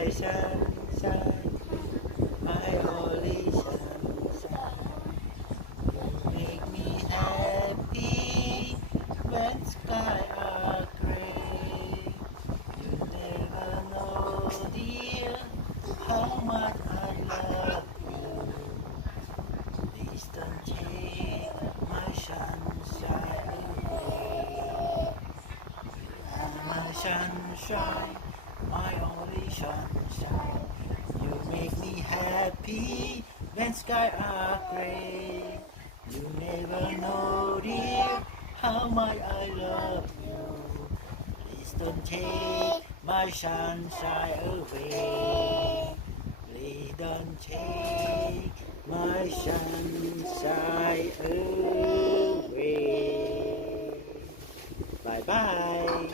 my sunshine, my only sunshine. You make me happy when skies are gray. You never know, dear, how much I love you. Please don't take my sunshine away. My sunshine, my only sunshine. You make me happy when skies are gray. You never know, dear, how much I love you. Please don't take my sunshine away. Please don't take my sunshine away. Bye bye.